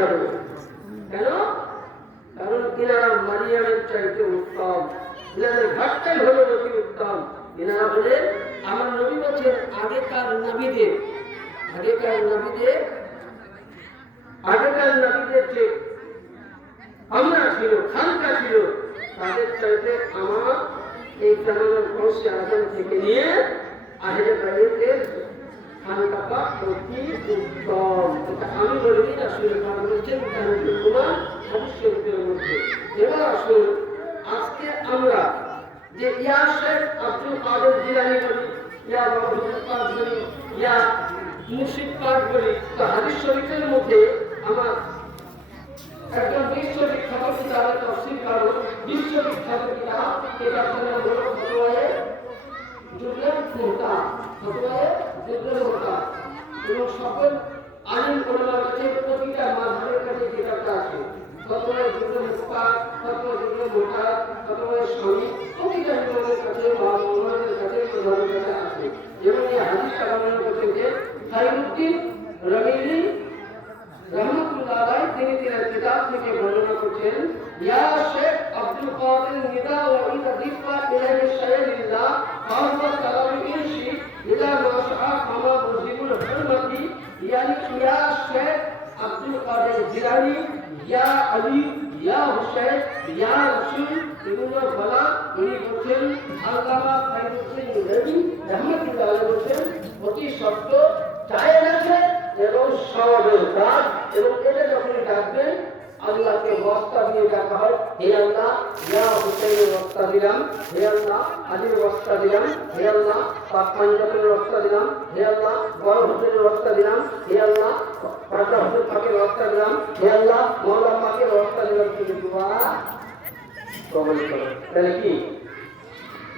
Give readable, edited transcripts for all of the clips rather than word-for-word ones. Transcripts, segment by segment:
যাবে না। কেন? কারণ কিনারা মারিয়ামের চাইতে উত্তম, কিনারের ঘাটটাই হলো অতি উত্তম। কিনারা বলে আমার নবী বলছেন আগেকার নবীদের যে আমরা ছিল, খানকা ছিল, তাদের চাইতে আমার এই জামানার বংশে আসাম থেকে নিয়ে আহেরে বাইরের খানকাটা অতি উত্তম। এটা আমি বলিনি, রাসূল পাক বলেছেন তোমার হাদিসের মধ্যে। এবার আসুন আজকে আমরা যে ইয়া শেখ আব্দুল কাদের জিলানী বলি, ইয়া বাবা পাক বলি, ইয়া মুর্শিদ পাক বলি, তো হাদিস শরীফের মধ্যে আমার একজন বিশ্ববিখ্যাত কিতাবের তাফসীর কারণ, বিশ্ববিখ্যাত কিতাব, কিতাবটার নাম হলো ফতোয়ায়ে দুররুল মুহতাজ, ফতোয়ায়ে দুররুল মুহতাজ। এবং সকল আলিম ওলামার কাছে প্রতিটা মাযহাবের কাছে কিতাবটা আছে। ফতোয়ায়ে দুররুল মুহতাজ, ফতোয়ায়ে দুররুল মুহতাজ, ফতোয়ায়ে শামী, প্রতিটা ইমামের কাছে, মাওলানাদের কাছে, প্রধানের কাছে আছে। এবং এই হাদিসটা বর্ণনা করেছেন যে খায়রুদ্দিন রামিলি রহমতুল্লাহ আলাইহি, তিনি তার কিতাব থেকে বর্ণনা করছেন, ইয়া শেখ আব্দুল কাদের নিদা ওয়া ইদা দিফা ইলাহি শাইলিল্লাহ ফাহুয়া কালামু ইনশি ইলা মাশা কামা মুজিবুল হুরমাতি, ইয়ানি ইয়া শেখ আব্দুল কাদের জিলানী, ইয়া আলী, ইয়া হুসাইন, ইয়া রাসূল, এগুলো বলা উনি বলছেন আল্লামা খায়রুদ্দিন রামি রহমতুল্লাহ আলাইহি বলছেন অতি সত্য জায়েজ আছে এবং সওয়াবের কাজ। এবং এটা যখন ডাকবেন আল্লাহকে ওয়াস্তা দিয়ে ডাকা হয়, হে আল্লাহ ইয়া হুসাইনের ওয়াস্তা দিলাম, হে আল্লাহ আলীর ওয়াস্তা দিলাম, হে আল্লাহ পাক পাঞ্জাবের ওয়াস্তা দিলাম, হে আল্লাহ বড় হুসেনের ওয়াস্তা দিলাম, হে আল্লাহ রাজা হুসেন পাকের ওয়াস্তা দিলাম, হে আল্লাহ মওলা পাকের ওয়াস্তা দিলাম। তুমি দোয়া কবুল করো। তাহলে কি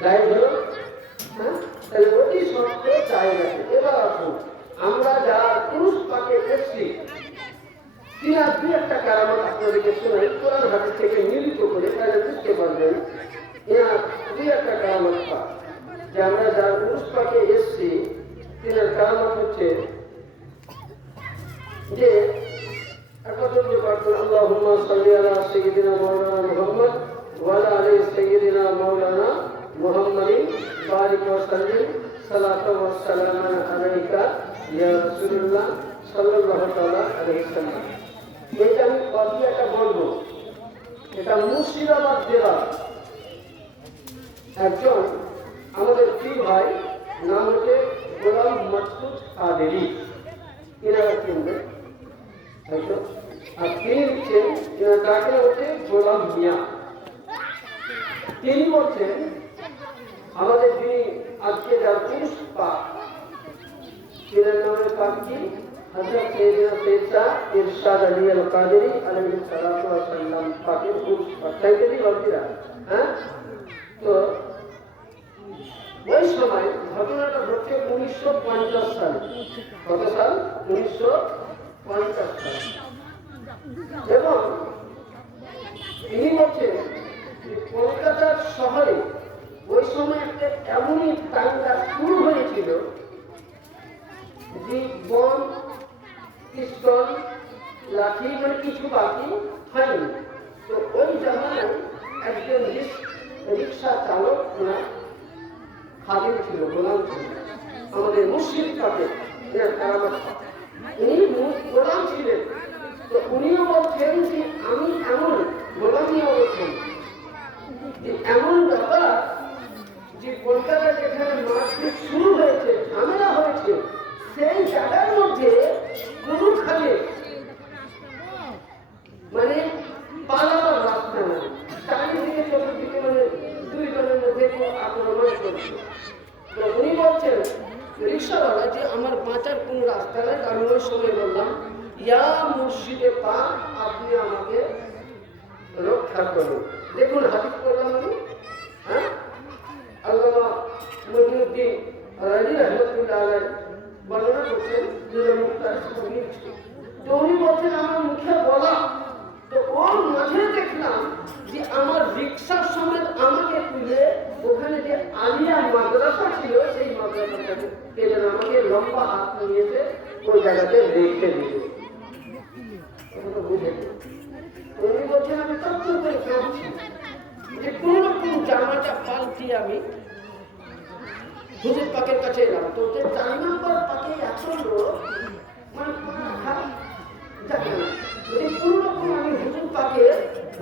জায়েজ হলো? হ্যাঁ, তাহলে অতি সত্য জায়েজ আছে। এবার আসুন আমরা যারা পুরুষ পাকে এসছি, তিনার দুই একটা কারামত আপনাদেরকে শোনাই, কোরআন হাদিস থেকে মিলিত করে, তাহলে বুঝতে পারবেন এনার দুই একটা কারামত পাক। যে আমরা যারা পুরুষ পাকে এসছি, তিনার কারামত হচ্ছে যে একজন যে পাঠ করেন, আল্লাহুম্মা সাল্লি আলা সাইয়্যিদিনা মাওলানা মুহাম্মদ ওয়া আলা আলি সাইয়্যিদিনা মাওলানা মুহাম্মাদিন বারিক ওয়া সাল্লিম সালাতাও ওয়া সালামান আলাইকা ইয়া রাসূলুল্লাহ সাল্লাল্লাহু তাআলা আলাইহি সাল্লাম। এটা আমি কথা বলবো, এটা মুর্শিদাবাদ জেলা একজন আমাদের পীর ভাই, নাম হচ্ছে গোলাম মাসুদ কাদেরী, এনারা চিনবেন হয়তো। আর তিনি লিখছেন, এনার ডাকে হচ্ছে গোলাম মিয়া। তিনি বলছেন আমাদের যিনি আজকে যার পুরুষ পাক, তিনার নামের পাক কি? হযরত সাইয়েদনা সৈয়দ ইরশাদ আলী আল কাদেরী আলাইহিস সালাতু ওয়াস সালাম পাকের পুরুষ পাক। তাই যদি বলছিলাম, হ্যাঁ, তো ওই সময় ঘটনাটা ঘটছে 1950 সালে। কত সাল? 1950 সাল। এবং তিনি বলছেন কলকাতার শহরে ওই সময় একটা এমনই দাঙ্গা শুরু হয়েছিল যে বন, পিস্তল, লাঠি, মানে কিছু বাকি হয়নি। তো ওই জামানায় একজন রিক্সা চালক খাদিম ছিল, গোলাম ছিল, আমাদের মুর্শিদ পাকে উনি গোলাম ছিলেন। তো উনিও বলছেন যে আমি এমন গোলামিও বলছেন যে এমন ব্যাপার যে কলকাতায় যেখানে মারপিট শুরু হয়েছে, ঝামেলা হয়েছে, সেই জায়গার মধ্যে কোনোখানে মানে পালাবার রাস্তা নেই, চারিদিকে চতুর্দিকে মানে দুইজনের মধ্যে আক্রমণ করছে। তো উনি বলছেন রিক্সাওয়ালা যে আমার বাঁচার কোন রাস্তা নেই। আমি ওই সময় বললাম, ইয়া মুর্শিদে পাক, আপনি আমাকে রক্ষা করুন। দেখুন হাদিস করলাম আমি, হ্যাঁ, আল্লামা মঈনুদ্দিন রাজি রহমতুল্লাহ আলাইহি বর্ণনা করছেন। তো উনি বলছেন আমার মুখে বলা, তো ওর মাঝে দেখলাম যে আমার রিক্সার সমেত আমাকে তুলে ওখানে যে আলিয়া মাদ্রাসা ছিল, সেই মাদ্রাসাটাকে যেন আমাকে লম্বা হাত নিয়েছে ওই জায়গাতে রেখে দিল। বুঝেছে। উনি বলছেন আমি তত্ত্ব করে কাঁদছি যে কোন রকম জামাটা পাল্টিয়ে আমি হুজুর পাকের কাছে এলাম। তো ওদের 4 নম্বর পাকে এত লোক মানে কোন রকম আমি হুজুর পাকে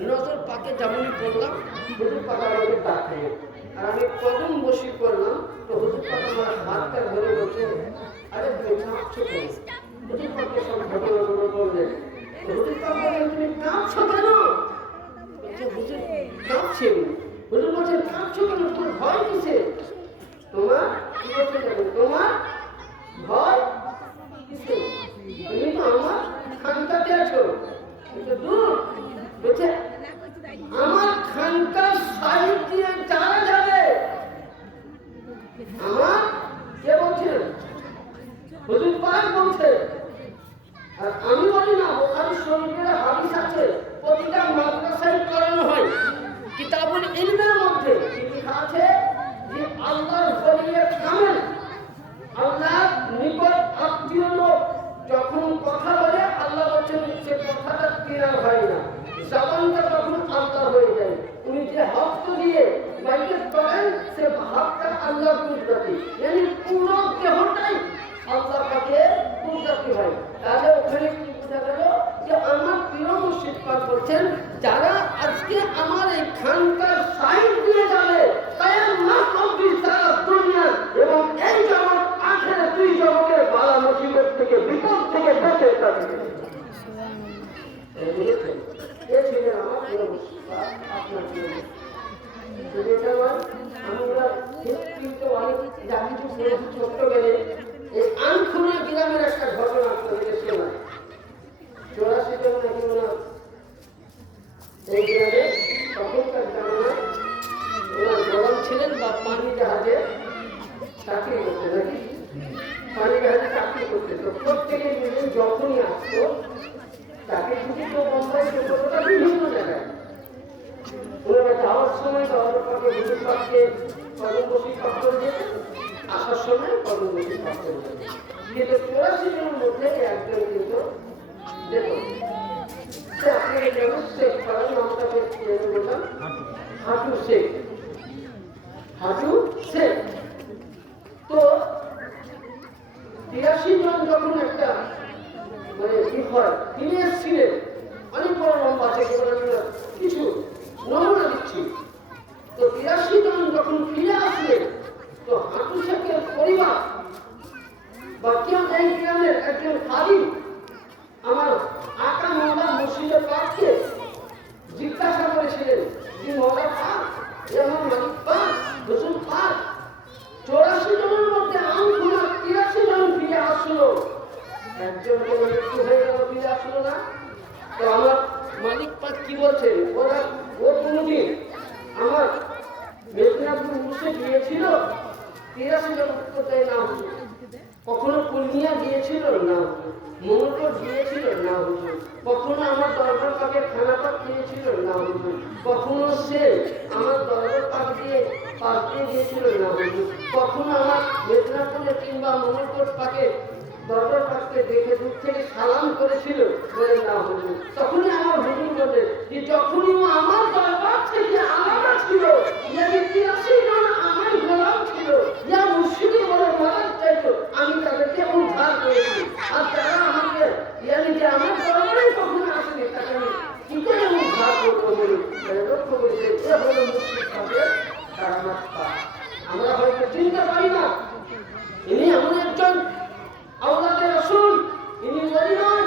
নজর পাকে যেমনই পড়লাম হুজুর পাক আমাকে ডাকলেন আর আমি কদম বসি করলাম। তো হুজুর পাক আমার হাতটা ধরে বলছে আরে তুমি কাঁদছো কেন? হুজুর পাকে সব ঘটনাগুলো বললেন। হুজুর পাক বললেন তুমি কাঁদছো কেন? হুজুর কাঁদছি। হুজুর বলছেন কাঁদছো কেন? তোমার ভয় কিসে? তোমার কি করতে যাবে? তোমার ভয় কিসে? তুমি তো আমার খানকাতে আছো। কিন্তু দূর বলছে আমার খানকার সাইড দিয়ে যারা যাবে আমার কে বলছেন? হুজুর পাক বলছে। আর আমি বলি না, বুখারী শরীফের হাদিস আছে প্রতিটা মাদ্রাসায় পড়ানো হয়। কিতাবুল ইলমের মধ্যে লেখা আছে যে আল্লাহর ওলিয়ে কামেল আল্লাহর নিকট আত্মীয় লোক যখন কথা বলে আল্লাহ বলছেন সে কথাটা ক্লিয়ার হয় না, জবানটা তখন আল্লাহ হয়ে যায়। উনি যে হক দিয়ে বাইকেট করেন সে হকটা আল্লাহর কুদরতি, মানে পুরো দেহটাই আল্লাহ পাকে কুদরতি হয়। তাহলে ওখানে কি বোঝা গেল যে আমার প্রিয় মুর্শিদ পাক বলছেন যারা আজকে আমার এই খানকার সাইড দিয়ে যাবে কিয়ামত অবধি সারা দুনিয়া এবং এই জগৎ আখেরে দুই জগতের বালা মুসিবত থেকে বিপদ থেকে বেঁচে থাকবে। বুঝেছেন? এ ছিলেন আমার প্রিয় মুর্শিদ পাক, আপনার প্রিয় মুর্শিদ। আমরা কিন্তু অনেক যা কিছু শুনেছি ছোট্ট বেড়ে এই আনখুনা গ্রামের একটা ঘটনা আপনাদেরকে শোনায়। 84 জন নাকি ওনার এই গ্রামে তখনকার জামানায় ওনার গরম ছিলেন বা পানি জাহাজে চাকরি করতে নাকি পানি জাহাজে চাকরি করতে। তো প্রত্যেকের নিজের যখনই আসতো চাকরি ছুটি তো বম্বাই কলকাতা বিভিন্ন জায়গায় ওনারা যাওয়ার সময় যাওয়ার পরে হুজুর পাককে কদম বসি পাক করে দিয়েছে, আসার সময় কদম বসি পাক করে দিয়েছে। কিন্তু 84 জনের মধ্যে একজন কিন্তু যেত সে আপনাকে যেমন শেখ করার নামটা বললাম হাঁটু শেখ, হাঁটু শেখ। তো 83 জন যখন একটা মানে কি হয় তিনি এসেছিলেন অনেক বড় লম্বা থেকে কিছু নমুনা দিচ্ছি। তো 83 জন যখন ফিরে আসলেন তো হাঁটু শেখের পরিবার বা কেউ এই গ্রামের একজন খাদিম আমার আকা মৌলা মুর্শিদে পাককে জিজ্ঞাসা করেছিলেন যে মৌলা পাক আমার মালিক পাক হুজুর পাক 84 জনের মধ্যে আনখুনা 83 জন ফিরে আসলো, একজন কেন মৃত্যু হয়ে গেল ফিরে আসলো না? তো আমার মালিক পাক কি বলছেন ওরা ও কোনদিন আমার মেদিনীপুর মুর্শিদ গিয়েছিল 83 জন কোথায় না হুজুর, কখনো পূর্ণিয়া গিয়েছিল না হুজুর, মনোকট গিয়েছিল না হুজুর, কখনো আমার দরবার পাকের খানা পাক খেয়েছিল না হুজুর, কখনো সে আমার দরবার পাক দিয়ে পাশ দিয়ে গিয়েছিল না হুজুর, কখনো আমার মেদিনীপুরে কিংবা মনোকট পাকে দরবার পাককে দেখে দূর থেকে সালাম করেছিল বলে না হুজুর। তখনই আমার হুজুর বললেন যে যখনই আমার দরবার থেকে আলাদা ছিল ইয়ানি 83 জন আমার গোলাম ছিল, ইয়া মুর্শিদি বলে মারার চাইতো, আমি তাদেরকে উদ্ধার করেছি। আর যারা আমাকে ইয়ানি যে আমার দরবারে কখনো আসেনি তাকে আমি কি করে উদ্ধার করবো বলি লক্ষ্য করেছে। এ হলো মুর্শিদ পাকের কারামাত পাক। আমরা হয়তো চিনতে পারি না ইনি এমন একজন আওলাদে রাসূল, ইনি ওলি নন,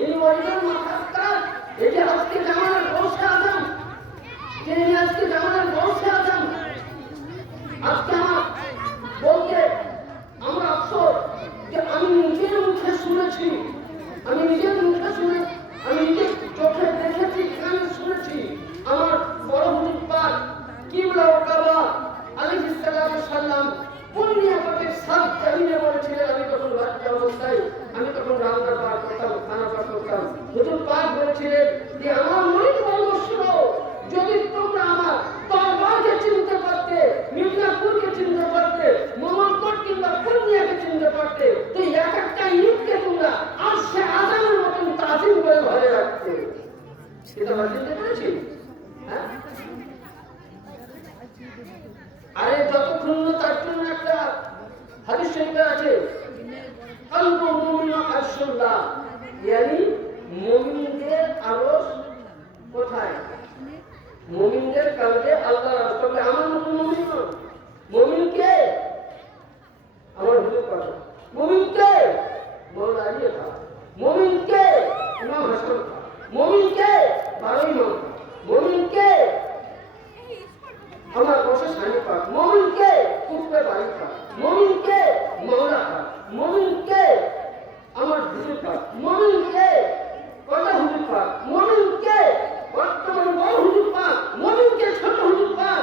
ইনি ওলিদের মাথার। এই যে আজকে জামানার গৌসে আজম, তিনি আজকে জামানার গৌসে আজম। আজকে আমার বলতে আমার আফসোস যে আমি নিজের মুখে শুনেছি, আমি নিজের মুখে শুনে আমি নিজের চোখে দেখেছি, কানে শুনেছি আমার বড় হুজুর পাক কিবলা ও কাবা আলাইহিস সালাম পূর্ণিয়া পাকের সাত জামিনে বলেছিলেন। আমি তখন বাচ্চা অবস্থায়, আমি তখন রান্না পাক করতাম, খানা পাক করতাম। হুজুর পাক বলেছিলেন যে আমার মুরিদ বর্গ যদি তোমরা আমার দরবারকে চিনতে পারতে, মির্জাপুরকে চিনতে পারতে, মোহাম্মদকোট কিংবা পূর্ণিয়াকে চিনতে পারতে, তো এক একটা ইটকে তোমরা আরশে আযমের মতন তাজিম করে ধরে রাখতে। এটা আমরা চিনতে পেরেছি? হ্যাঁ, আরে যতক্ষণ না তার জন্য একটা হাদিস শরীফে আছে, কলবু মুমিন আরশুল্লাহ, ইয়ানি মুমিনদের আরশ কোথায়? মুমিনদের কালবে আল্লাহর আরশ। তবে আমার মতো মুমিন নয়। মুমিন কে? আমার হুজুর কথা। মুমিন কে? মওলা আলী খান। মুমিন কে? ইমাম হাসান খান। মুমিন কে? 12 ইমাম। মুমিন কে? আমার বসে সানি পাক। মুমিন কে? কুতুবে বাড়ি পাক। মুমিন কে? মওলা পাক। মুমিন কে? আমার হুজুর পাক। মুমিন কে? কয়টা হুজুর পাক? মুমিন কে? বর্তমান বড় হুজুর পাক। মুমিন কে? ছোট হুজুর পাক।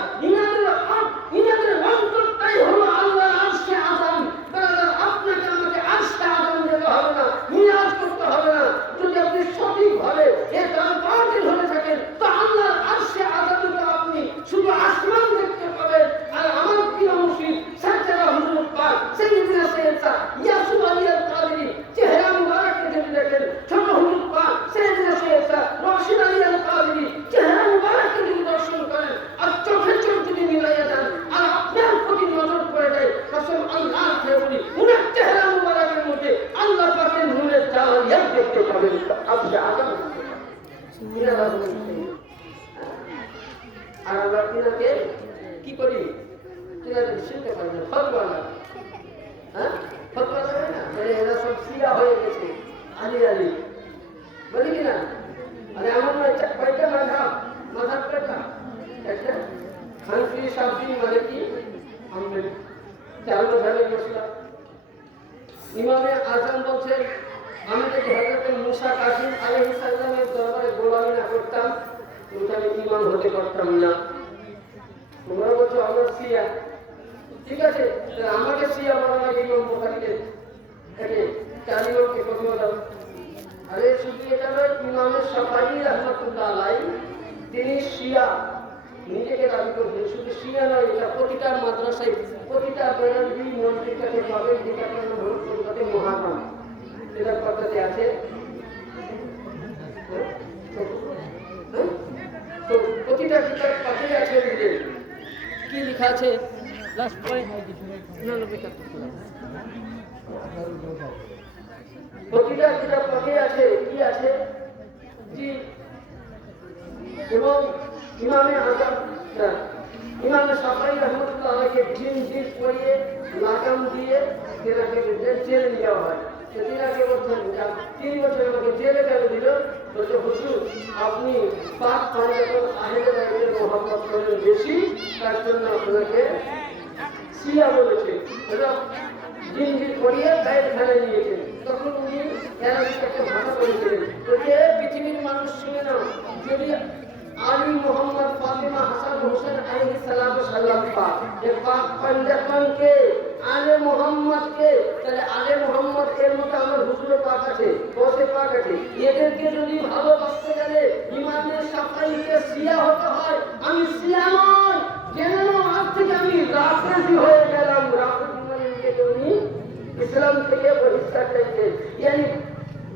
ইনাদের অন্তরটাই হলো আল্লাহর আরশে আযম। ব্রাদার, আপনাকে আমাকে আরশে আযম যেতে হবে না, মিরাজ করতে হবে না। যদি আপনি সঠিকভাবে এটা বাতিল হয়ে থাকেন, তো আল্লাহর আরশে আযমে তো আপনি শুধু আসমান দেখতে পাবেন। আর আমার প্রিয় মুর্শিদ সাজ্জাদা হুজুর পাক সাইয়্যিদনা সৈয়দ ইয়াসুফ আলী আল কাদেরী চেহারা মুবারককে যদি দেখেন, ছোট হুজুর পাক সাইয়্যিদনা সৈয়দ রশিদ আলী আল কাদেরী চেহারা মুবারককে যদি দর্শন করেন আর চোখে চোখ যদি মিলাইয়া যান আর আপনার প্রতি নজর পড়ে যায়, কসম আল্লাহর খেয়ে বলি, উনার চেহারা মুবারকের মধ্যে আল্লাহ পাকের নূরের জালালিয়াত দেখতে পাবেন। আপনি আযাম আর আমরা তিনাকে কি করি? তিনাকে শুনতে পারি না, ফতোয়া না। হ্যাঁ, ফতোয়া দেবে না। এরা সব শিয়া হয়ে গেছে, আলী আলী বলি কিনা? আরে আমার কয়টা মাধাব কয়টা? একটা হানফি, শাফি, মালিকি, হাম্বলি, 4 মাযহাবের মশলা। ইমামে আযম বলছেন, আমি যদি হযরত মুসা কাসিম আলাইহিস সালামের দরবারে গোলামি না করতাম, কিন্তু আমি ইমাম হতে পারতাম না। তোমরা বলছো আমরা শিয়া, ঠিক আছে, আমাকে শিয়া বলা লাগে ইমাম বুখারীকে, একে 4 ইমামকে ফতোয়া দাও। আরে শুধু এটা নয়, ইমামে শাফাঈ রাহমাতুল্লাহ আলাইহি তিনি শিয়া নিজেকে দাবি করছেন। শুধু শিয়া নয়, এটা প্রতিটা মাদ্রাসায়, প্রতিটা বেরেলভি মসজিদ কাছে পাবেন, যেটা কলকাতাতে মুহাররম এটা পদ্ধতি আছে। তো প্রতিটা কিতাব পাশে আছে, বুঝলেন কি লেখা আছে? লাস্ট পয়েন্ট প্রতিটা কিতাব পাশে আছে, কি আছে? জি, এবং ইমামে আযম ইমামে শাফাঈ রাহমাতুল্লাহ আলাইহি জিন পড়িয়ে লাগাম দিয়ে তেনাকে জেলে দেওয়া হয়। তেনাকে বলছেন 3 বছর আমাকে জেলে কেন দিল? বলছে হুজুর, আপনি পাক পানি যখন আহলে বাইতের মহব্বত করেন বেশি, তার জন্য আপনাকে শিয়া বলেছে। জিন পড়িয়ে গায়েখানায় নিয়েছেন। তখন উনি একটা ভাষা বলেছিলেন, যে পৃথিবীর মানুষ শুনে না, যদি আলী মোহাম্মদ ফাতিমা হাসান হোসেন আলাইহিস সালাম পাক, যে পাক পাঞ্জাতন কে আলে মোহাম্মদ কে, তাহলে আলে মোহাম্মদ এর মতো আমার হুজুর পাক আছে, ওসে পাক আছে। এদেরকে যদি ভালোবাসতে গেলে ইমামে শাফাঈকে শিয়া হতে হয়। আমি শিয়া নই, জেনে নাও আজ থেকে আমি রাফেজি হয়ে গেলাম। রাফেজি মানে নিজেকে উনি ইসলাম থেকে বহিষ্কার চাইছেন। ইয়ানি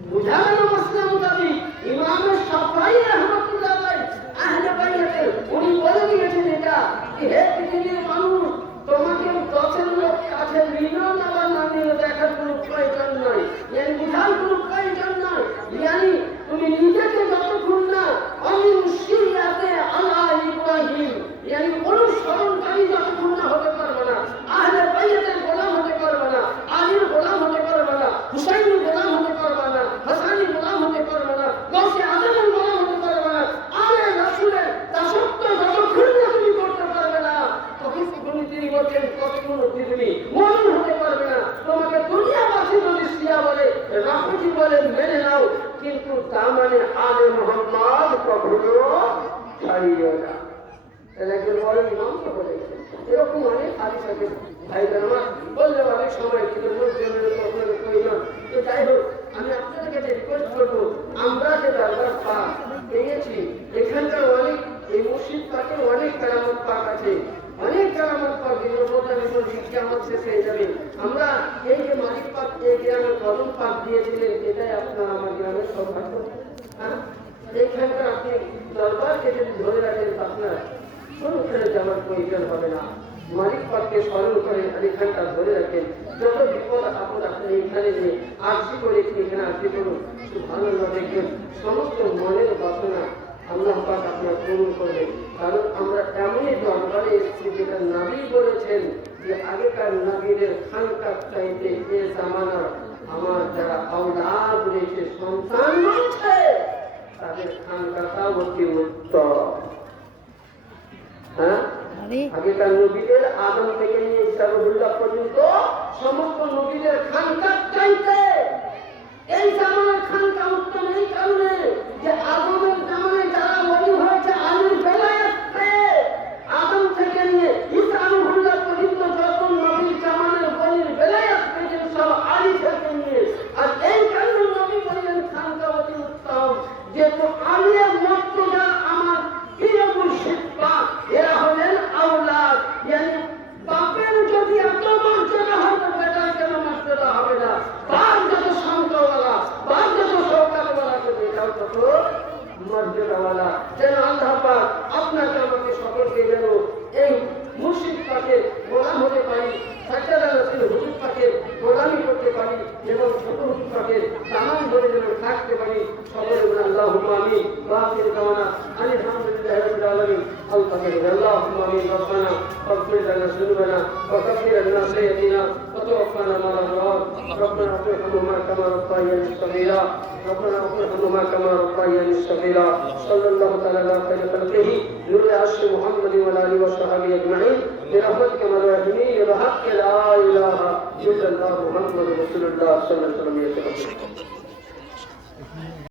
বুঝানো মসলা মোতাবিক ইমামে শাফাঈ রাহমাতুল্লাহ আলাইহি আহলে বাইতের উনি বলে দিয়েছেন এটা, যে হে পৃথিবীর মানুষ, তোমাকে 10 লোক কাছে মিলন আবার না নিয়ে দেখার কোনো প্রয়োজন নয়, ইয়ানি বুঝার কোনো প্রয়োজন নয়। ইয়ানি তুমি নিজেকে যতক্ষণ না অমিন শিয়াতে আলা ইব্রাহিম, ইয়ানি অনুসরণকারী যতক্ষণ না হতে পারবে না, আহলে বাইতের গোলাম হতে পারবে না, আলীর গোলাম হতে পারবে না, হুসাইনের গোলাম হতে পারবে না, হাসানের গোলাম হতে পারবে না, গৌসে আজমের গোলাম হতে পারবে না, আলে রাসূলের দাসত্ব যতক্ষণ না তুমি করতে পারবে না, ততক্ষণ তিনি বলছেন ততক্ষণ তুমি মুমিন হতে পারবে না। তোমাকে দুনিয়াবাসী যদি শিয়া বলে, রাফেজি বলে, মেনে নাও, কিন্তু তা মানে আলে মুহাম্মদ কখনো ছাড়িও না। একজন বড় ইমাম তো বলেছেন। এরকম অনেক হাদিস আছে ভাইরা আমার, বললে অনেক সময় কিন্তু প্রয়োজন। তো যাই হোক, আমি আপনাদের কাছে রিকোয়েস্ট করবো, আমরা যে দরবার পাক পেয়েছি, এখানকার অনেক এই মসজিদ পাকে অনেক কারামত পাক আছে, অনেক কারামত পাক, যেগুলো বলতে আমি কিয়ামত শেষ হয়ে যাবে। আমরা এই যে মালিক পাক, এই গ্রামের কদম পাক দিয়েছিলেন, এটাই আপনার আমার গ্রামের সৌভাগ্য। হ্যাঁ, এইখানকার আপনি দরবারকে যদি ধরে রাখেন আপনার সংসারে যাওয়ার প্রয়োজন হবে না। মালিক পাককে স্মরণ করে এখানটা ধরে রাখেন, যত বিপদ আপদ আপনি এখানে নিয়ে আরজি করে এখানে আরজি করুন, ভালো না দেখবেন সমস্ত মনের বাসনা আল্লাহ পাক আপনার পূরণ করবেন। কারণ আমরা এমনই দরবারে এসেছি যেটা নবী বলেছেন যে আগেকার নবীদের খানকার চাইতে এ জামানার আমার যারা আওলাদ রয়েছে, সন্তান রয়েছে, তাদের খানকাটা অতি উত্তম। হ্যাঁ, আগেকার নবীদের আদম থেকে নিয়ে ঈসা রুহুল্লাহ পর্যন্ত সমস্ত নবীদের খানকার চাইতে এই জামানার খানকা উত্তম এই কারণে যে আদমের জামানায় যারা ওলি হয়েছে আলীর বেলায়েত পেয়ে, আদম থেকে নিয়ে ঈসা রুহুল্লাহ পর্যন্ত যত নবীর জামানার ওলির বেলায়েত পেয়েছেন সব আলী থেকে নিয়ে। আর এই কারণে নবী বললেন খানকা অতি উত্তম, যেহেতু আলীর মর্যাদা আমার প্রিয় মুর্শিদ পাক, এরা হলেন আওলাদ। ইয়ানি বাপের যদি এত মর্যাদা হবে বেটার কেন মর্যাদা হবে না? বাপ যত সংখ্যাওয়ালা, বাপ যত সৌকাতওয়ালা, এটাও তত মর্যাদাওয়ালা। যেন আল্লাহ পাক আপনাকে আমাকে সকলকে যেন এই মুর্শিদ পাকের গোলাম হতে পারি, সাজ্জাদা নসির হুজুর পাকের গোলামি করতে পারি এবং ছোট হুজুর পাকের দামান ধরে যেন থাকতে পারি। সকলে বলে আল্লাহুম্মা আমিন। বাকির দাওয়ানা আলহামদুলিল্লাহি রাব্বিল আলামিন। আল্লাহুম্মা আমিন। রব্বানা ফাগফির লানা যুনুবানা ওয়া কাফির আন্না সাইয়্যাতিনা ওয়া তাওফানা মা'আল আবরার। রব্বানা ইরহামহুমা কামা রাব্বায়ানি সগীরা। ربنا ارحمهما كما ربياني صغيرا. صلى الله تعالى على خير خلقه نور عرش محمد وعلى اله وصحبه اجمعين برحمتك يا الراحمين بحق لا اله الا الله محمد رسول الله صلى الله عليه وسلم.